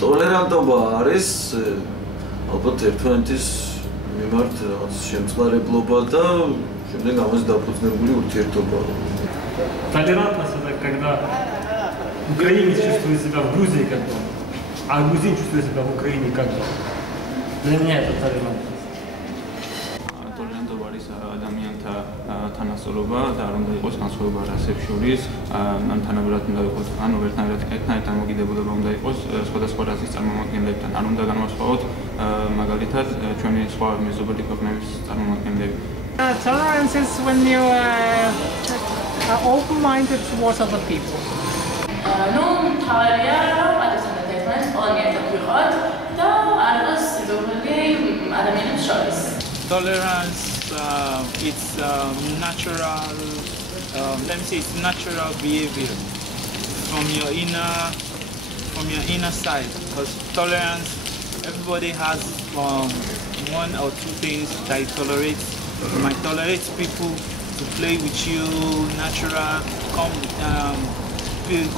ტოლერანტობა არის ალბათ ერთმანეთის მიმართ რაღაც შემწყნარებლობა და შემდეგ ამას დაფუძნებული ურთიერთობა. Толерантность это когда украинец чувствует себя в Грузии как дома, а грузин чувствует себя в Украине как дома. Для меня это толерантность. Толерантობა არის ადამიანთა თანასწორობა და არ უნდა იყოს განსხვავება რასებს შორის, ან თანაბრად უნდა იყოს, ანუ ერთნაირად დამოკიდებულება უნდა იყოს სხვადასხვა რასის წარმომადგენლებთან, არ უნდა განვასხვაოთ მაგალითად ჩვენი სხვა მეზობელი ქვეყნების წარმომადგენლები. Tolerance is when you are open-minded towards other people. No, თავარია რომ ადამიანთა ერთმანეთს ყველანი ერთად ვიყოთ და არ იყოს სიძულველი ადამიანებს შორის. Tolerance, it's natural. Let me say, it's natural behavior from your inner side. Because tolerance, everybody has one or two things that you tolerate. You might tolerate people to play with you, natural.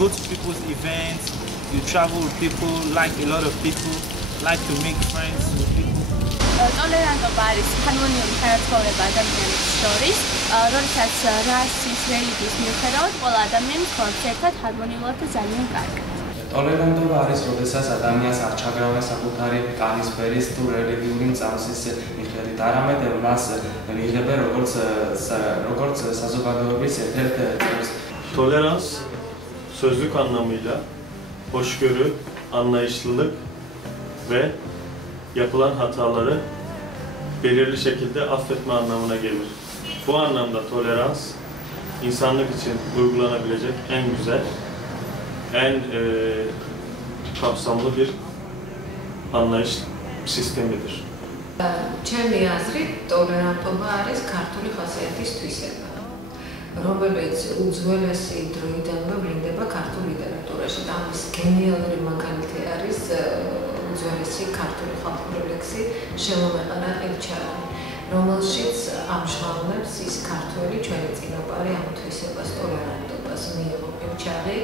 Go to people's events. You travel with people, like a lot of people, like to make friends with people. Tolerantობა არის ჰარმონიული თანაცხოვრება ადამიანებს შორის, როდესაც რასის, რელიგიის მიუხედავად ყველა ადამიანს ხვალ ერთად ჰარმონიულად და ძალიან კარგად. Tolerantობა არის, როდესაც ადამიანს არ ჩაგრავენ საკუთარი კანისფერის თუ რელიგიური მწამსის მიხედვით, არამედ მას მიიღებენ როგორც საზოგადოების ერთ-ერთ წევრს. Tolerans sözlük anlamıyla hoşgörü, anlayışlılık ve yapılan hataları belirli şekilde affetme anlamına gelir. Bu anlamda tolerans insanlık için uygulanabilecek en güzel, en kapsamlı bir anlayış sistemidir. Ჩემი აზრით, ტოლერანტობა არის ქართული ხასიათის თვისება, რომელიც უძველესი დროიდანვე ვლინდება ქართულ ლიტერატურაში და ამის გენიალური მაგალითი არის უძველესი ქართული ხალხური ლექსი შემომეყარა ყივჩარი, რომელშიც ამჟღავნებს ის ქართველი ჩვენი წინაპარი ამ თვისებას ტოლერანტობას მიიღო ყივჩარი,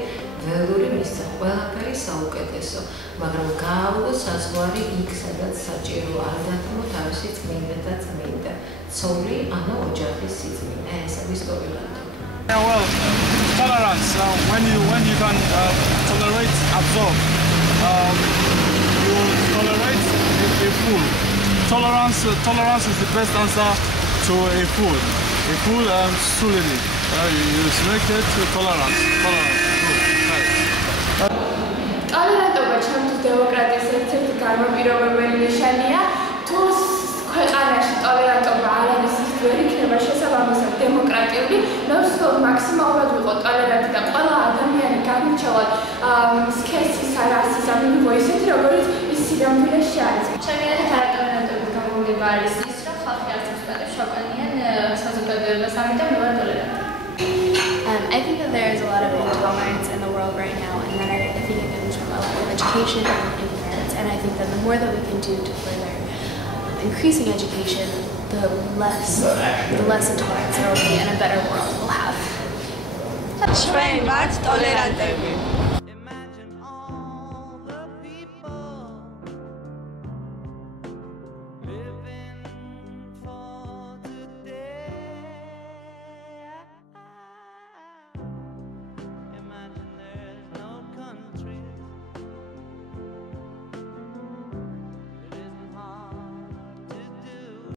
ველური მისცა ყველაფერი საუკეთესო, მაგრამ გაავლო საზღვარი იქ, სადაც საჭირო არ დათმო თავისი წმინდა და წმინდა, ცოლი ანუ ოჯახის სიწმინე, ეს არის ტოლერანტობა. Well, tolerance. When you can tolerate, absorb. You tolerate a fool. Tolerance is the best answer to a fool. A fool solely. You selected tolerance. Tolerantობა ჩემთვის დემოკრატიის ერთ-ერთი განმაპირობებელი ნიშანია. თუ ქვეყანაში ტოლერანტობა არ არის ძველი, იქნება შესაბამისად დემოკრატიული. მე ვსწავლობ მაქსიმალურად ვიყო ტოლერანტი და ყველა ადამიანი გამირჩევად სქესის, რასის, ან მივიღო ისეთი, როგორც ის სიძამვილეში არის. ჩემი აზრით არატოლერანტობის გამოვლება არის ის, რომ ხალხი არც უბრალოდ შოკვანიან საზოგადოებას, ამიტომ მე ვარ ტოლერანტი. I think that there is a lot of intolerance in the world right now, and that I think it comes from a lack of education and ignorance. And I think that the more that we can do to further increasing education, the less intolerance there will be, and a better world we'll have. Ჩვენ ვართ ტოლერანტები.